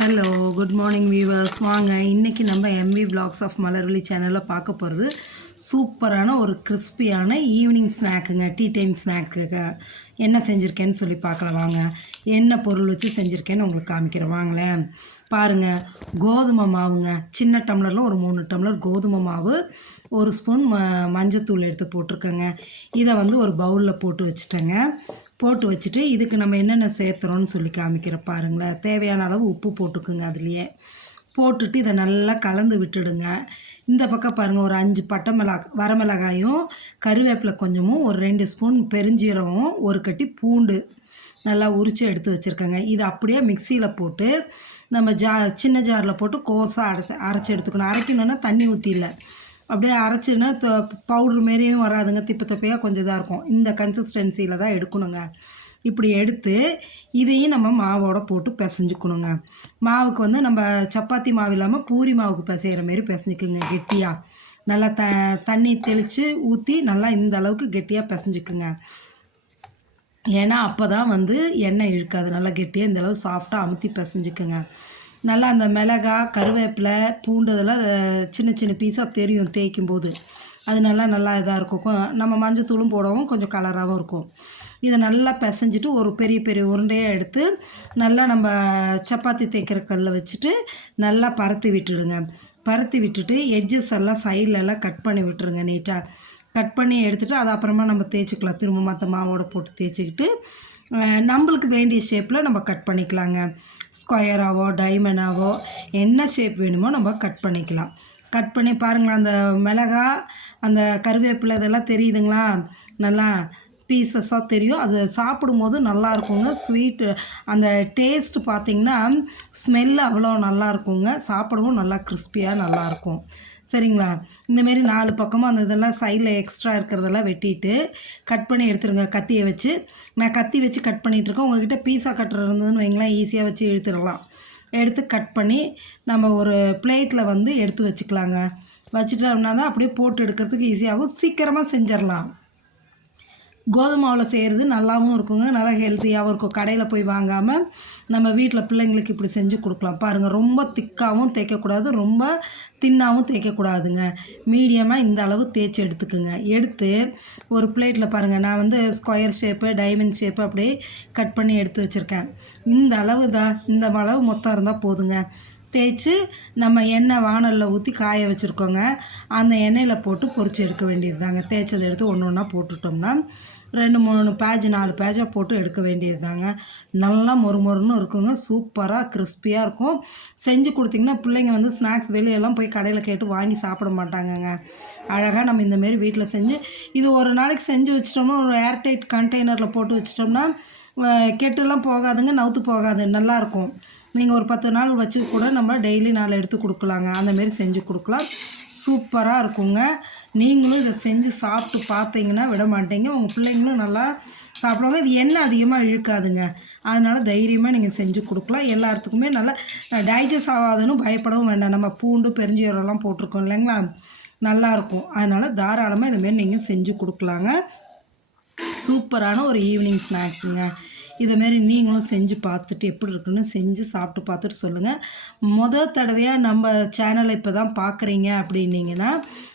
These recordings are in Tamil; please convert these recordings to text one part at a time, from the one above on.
ஹலோ குட் மார்னிங் வியூவர்ஸ் வாங்க இன்றைக்கி நம்ம எம்வி பிளாக்ஸ் ஆஃப் மலர்விழி சேனலில் பார்க்க போகிறது சூப்பரான ஒரு கிறிஸ்பியான ஈவினிங் ஸ்நாக்குங்க டீ டைம் ஸ்நாக்குங்க. என்ன செஞ்சுருக்கேன்னு சொல்லி பார்க்கலாம் வாங்க. என்ன பொருள் வச்சு செஞ்சுருக்கேன்னு உங்களுக்கு காமிக்கிறேன். வாங்களேன் பாருங்கள் கோதுமை மாவுங்க. சின்ன டம்ளரில் ஒரு மூணு டம்ளர் கோதுமை மாவு ஒரு ஸ்பூன் ம மஞ்சத்தூள் எடுத்து போட்டிருக்கேங்க. இதை வந்து ஒரு பவுலில் போட்டு வச்சுட்டேங்க. போட்டு வச்சுட்டு இதுக்கு நம்ம என்னென்ன சேர்த்துறோன்னு சொல்லி காமிக்கிற பாருங்களேன். தேவையான அளவு உப்பு போட்டுக்குங்க அதுலேயே. போட்டுட்டு இதை நல்லா கலந்து விட்டுடுங்க. இந்த பக்கம் பாருங்கள் ஒரு அஞ்சு பட்டை மிளகா வரமிளகாயும் கருவேப்பிலை கொஞ்சமும் ஒரு ரெண்டு ஸ்பூன் பெருஞ்சீரகம் ஒரு கட்டி பூண்டு நல்லா உரித்து எடுத்து வச்சுருக்கேங்க. இது அப்படியே மிக்சியில் போட்டு நம்ம ஜா சின்ன ஜாரில் போட்டு கோஸாக அடைச்சி அரைச்சி எடுத்துக்கணும். அரைக்கணுன்னா தண்ணி ஊற்றி இல்லை அப்படியே அரைச்சின்னா பவுட்ரு மாரியும் வராதுங்க. திப்பு திப்பையாக கொஞ்சம் இதாக இருக்கும். இந்த கன்சிஸ்டன்சியில் தான் எடுக்கணுங்க. இப்படி எடுத்து இதையும் நம்ம மாவோட போட்டு பிசைஞ்சுக்கணுங்க. மாவுக்கு வந்து நம்ம சப்பாத்தி மாவு இல்லாமல் பூரி மாவுக்கு பிசைகிற மாரி பிசைஞ்சுக்குங்க கெட்டியாக நல்லா த தண்ணி தெளித்து ஊற்றி நல்லா இந்த அளவுக்கு கெட்டியாக பிசைஞ்சுக்குங்க. ஏன்னா அப்போ தான் வந்து எண்ணெய் இழுக்காது. நல்லா கெட்டியாக இந்த அளவு சாஃப்டாக அமுத்தி பிசைஞ்சுக்குங்க. நல்லா அந்த மிளகா கருவேப்பிலை பூண்டு இதெல்லாம் சின்ன சின்ன பீஸாக தெரியும் தேய்க்கும் போது அது நல்லா நல்லா இதாக இருக்கும். நம்ம நம்ம மஞ்சத்தூளும் போடவும் கொஞ்சம் கலராகவும் இருக்கும். இதை நல்லா பிசைஞ்சிட்டு ஒரு பெரிய பெரிய உருண்டையாக எடுத்து நல்லா நம்ம சப்பாத்தி தேய்க்கிற கல்லில் வச்சுட்டு நல்லா பரத்தி விட்டுடுங்க. பறத்து விட்டுட்டு எட்ஜஸ் எல்லாம் சைட்லெல்லாம் கட் பண்ணி விட்டுருங்க நீட்டாக கட் பண்ணி எடுத்துகிட்டு அது அப்புறமா நம்ம தேய்ச்சிக்கலாம். திரும்ப மற்ற மாவோட போட்டு தேய்ச்சிக்கிட்டு நம்மளுக்கு வேண்டிய ஷேப்பில் நம்ம கட் பண்ணிக்கலாங்க. ஸ்கொயராகவோ டைமண்டாவோ என்ன ஷேப் வேணுமோ நம்ம கட் பண்ணிக்கலாம். கட் பண்ணி பாருங்களேன் அந்த மிளகா அந்த கருவேப்பிலை இதெல்லாம் தெரியுதுங்களா? நல்லா பீசஸாக தெரியும். அது சாப்பிடும்போது நல்லா இருக்குங்க ஸ்வீட்டு அந்த டேஸ்ட் பார்த்தீங்கன்னா ஸ்மெல் அவ்வளோ நல்லா இருக்குங்க சாப்பிடவும் நல்லா கிறிஸ்பியாக நல்லாயிருக்கும். சரிங்களா? இந்தமாரி நாலு பக்கமும் அந்த இதெல்லாம் சைடில் எக்ஸ்ட்ரா இருக்கிறதெல்லாம் வெட்டிட்டு கட் பண்ணி எடுத்துருங்க. கத்தியை வச்சு. நான் கத்தி வச்சு கட் பண்ணிகிட்டு இருக்கேன் உங்ககிட்ட பீஸா கட்டுற இருந்ததுன்னு வைங்களேன். ஈஸியாக வச்சு இழுத்துடலாம். எடுத்து கட் பண்ணி நம்ம ஒரு பிளேட்டில் வந்து எடுத்து வச்சுக்கலாங்க. வச்சுட்டோம்னா தான் அப்படியே போட்டு எடுக்கிறதுக்கு ஈஸியாகும் சீக்கிரமாக செஞ்சிடலாம். கோதுமாவில் செய்கிறது நல்லாவும் இருக்குங்க. நல்லா ஹெல்த்தியாகவும் இருக்கும். கடையில் போய் வாங்காமல் நம்ம வீட்டில் பிள்ளைங்களுக்கு இப்படி செஞ்சு கொடுக்கலாம். பாருங்கள் ரொம்ப திக்காகவும் தேய்க்கக்கூடாது ரொம்ப தின்னாகவும் தேய்க்கக்கூடாதுங்க. மீடியமாக இந்த அளவு தேய்ச்சி எடுத்துக்குங்க. எடுத்து ஒரு பிளேட்டில் பாருங்கள் நான் வந்து ஸ்கொயர் ஷேப்பு டைமண்ட் ஷேப்பு அப்படியே கட் பண்ணி எடுத்து வச்சுருக்கேன். இந்த அளவு தான் இந்த அளவு மொத்தம் இருந்தால் போதுங்க. தேய்ச்சி நம்ம எண்ணெய் வானலில் ஊற்றி காய வச்சுருக்கோங்க. அந்த எண்ணெயில் போட்டு பொறிச்சு எடுக்க வேண்டியது தாங்க தேய்ச்சதை எடுத்து ஒன்று ஒன்றா போட்டுட்டோம்னா ரெண்டு மூணு பேஜ் நாலு பேஜாக போட்டு எடுக்க வேண்டியது தாங்க நல்லா மொறு மொறுன்னு இருக்குங்க. சூப்பராக கிறிஸ்பியாக இருக்கும். செஞ்சு கொடுத்தீங்கன்னா பிள்ளைங்க வந்து ஸ்நாக்ஸ் வெளியெல்லாம் போய் கடையில் கேட்டு வாங்கி சாப்பிட மாட்டாங்கங்க. அழகாக நம்ம இந்தமாரி வீட்டில் செஞ்சு இது ஒரு நாளைக்கு செஞ்சு வச்சிட்டோம்னா ஒரு ஏர்டைட் கண்டெய்னரில் போட்டு வச்சிட்டோம்னா கெட்டுலாம் போகாதுங்க. நவுத்து போகாது. நல்லாயிருக்கும் நீங்கள் ஒரு பத்து நாள் வச்சு கூட நம்ம டெய்லி நாள் எடுத்து கொடுக்கலாங்க. அந்தமாரி செஞ்சு கொடுக்கலாம். சூப்பராக இருக்குங்க. நீங்களும் இதை செஞ்சு சாப்பிட்டு பார்த்தீங்கன்னா விட மாட்டீங்க. உங்கள் பிள்ளைங்களும் நல்லா சாப்பிடுவாங்க. இது எண்ணெய் அதிகமாக இழுக்காதுங்க. அதனால் தைரியமாக நீங்கள் செஞ்சு கொடுக்கலாம். எல்லாத்துக்குமே நல்லா டைஜஸ்ட் ஆகாதுன்னு பயப்படவும் வேண்டாம். நம்ம பூண்டு பெருஞ்சீரகம்லாம் போட்டிருக்கோம் இல்லைங்களா? நல்லாயிருக்கும் அதனால் தாராளமாக இதுமாரி நீங்கள் செஞ்சு கொடுக்கலாங்க. சூப்பரான ஒரு ஈவினிங் ஸ்நாக்ஸுங்க இதைமாரி நீங்களும் செஞ்சு பார்த்துட்டு எப்படி இருக்குன்னு செஞ்சு சாப்பிட்டு பார்த்துட்டு சொல்லுங்கள் முத தடவையாக நம்ம சேனலை இப்போ தான் பார்க்குறீங்க அப்படின்னீங்கன்னா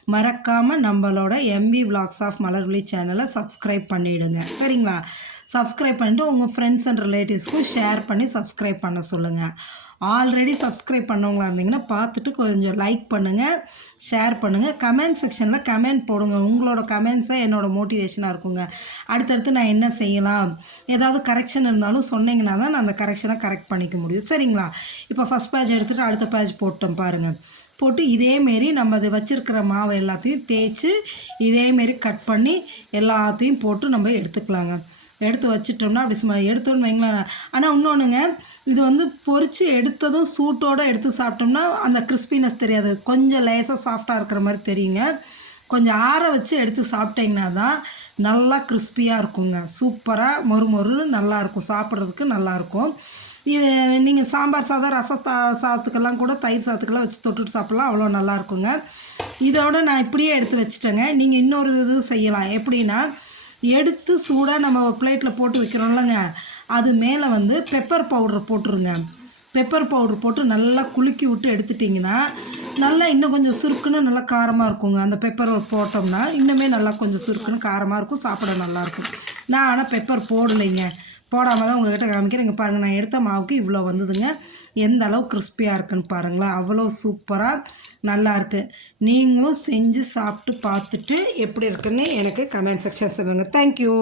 மறக்காமல் நம்மளோட எம்பி விளாக்ஸ் ஆஃப் மலர்விழி சேனலை சப்ஸ்கிரைப் பண்ணிவிடுங்க சரிங்களா? சப்ஸ்கிரைப் பண்ணிட்டு உங்கள் ஃப்ரெண்ட்ஸ் அண்ட் ரிலேட்டிவ்ஸ்க்கும் ஷேர் பண்ணி சப்ஸ்கிரைப் பண்ண சொல்லுங்கள் ஆல்ரெடி சப்ஸ்கிரைப் பண்ணவங்களா இருந்தீங்கன்னா பார்த்துட்டு கொஞ்சம் லைக் பண்ணுங்கள் ஷேர் பண்ணுங்கள் கமெண்ட் செக்ஷனில் கமெண்ட் போடுங்க. உங்களோட கமெண்ட்ஸை என்னோடய மோட்டிவேஷனாக இருக்குங்க. அடுத்தடுத்து நான் என்ன செய்யலாம்? ஏதாவது கரெக்ஷன் இருந்தாலும் சொன்னீங்கன்னா தான் நான் அந்த கரெக்ஷனை கரெக்ட் பண்ணிக்க முடியும். சரிங்களா? இப்போ ஃபஸ்ட் பேஜ் எடுத்துகிட்டு அடுத்த பேஜ் போட்டோம் பாருங்கள் போட்டு இதேமாரி நம்ம அது வச்சுருக்கிற மாவு எல்லாத்தையும் தேய்ச்சி இதேமாரி கட் பண்ணி எல்லாத்தையும் போட்டு நம்ம எடுத்துக்கலாங்க. எடுத்து வச்சிட்டோம்னா அப்படி சும்மா எடுத்தோன்னு வைங்களேன். ஆனால் இன்னொன்றுங்க இது வந்து பொரித்து எடுத்ததும் சூட்டோடு எடுத்து சாப்பிட்டோம்னா அந்த கிறிஸ்பினஸ் தெரியாது. கொஞ்சம் லேசாக சாஃப்டாக இருக்கிற மாதிரி தெரியுங்க. கொஞ்சம் ஆற வச்சு எடுத்து சாப்பிட்டீங்கன்னா தான் நல்லா கிறிஸ்பியாக இருக்குங்க. சூப்பராக மொறு மொறுன்னு நல்லாயிருக்கும் சாப்பிட்றதுக்கு நல்லாயிருக்கும் இது நீங்கள் சாம்பார் சாதம் ரச சாதத்துக்கெல்லாம் கூட தயிர் சாதத்துக்கெல்லாம் வச்சு தொட்டுட்டு சாப்பிட்லாம். அவ்வளோ நல்லா இருக்குங்க. இதோட நான் இப்படியே எடுத்து வச்சுட்டேங்க. நீங்கள் இன்னொரு இது செய்யலாம். எப்படின்னா எடுத்து சூடாக நம்ம பிளேட்டில் போட்டு வைக்கிறோம்லங்க அது மேலே வந்து பெப்பர் பவுடர் போட்டுருங்க. பெப்பர் பவுடர் போட்டு நல்லா குலுக்கி விட்டு எடுத்துட்டிங்கன்னா நல்லா இன்னும் கொஞ்சம் சுருக்குன்னு நல்லா காரமாக இருக்குங்க. அந்த பெப்பர் போட்டோம்னா இன்னுமே நல்லா கொஞ்சம் சுருக்குன்னு காரமாக இருக்கும். சாப்பிட நல்லாயிருக்கும் நான் ஆனால் பெப்பர் போடலைங்க. போடாமல் தான் உங்கள்கிட்ட காமிக்கிறேன். இங்கே பாருங்கள் நான் எடுத்த மாவுக்கு இவ்வளோ வந்ததுங்க. எந்த அளவு கிறிஸ்பியாக இருக்குன்னு பாருங்களேன். அவ்வளோ சூப்பராக நல்லாயிருக்கு நீங்களும் செஞ்சு சாப்பிட்டு பார்த்துட்டு எப்படி இருக்குன்னு எனக்கு கமெண்ட் செக்ஷன் சொல்லுங்கள் தேங்க்யூ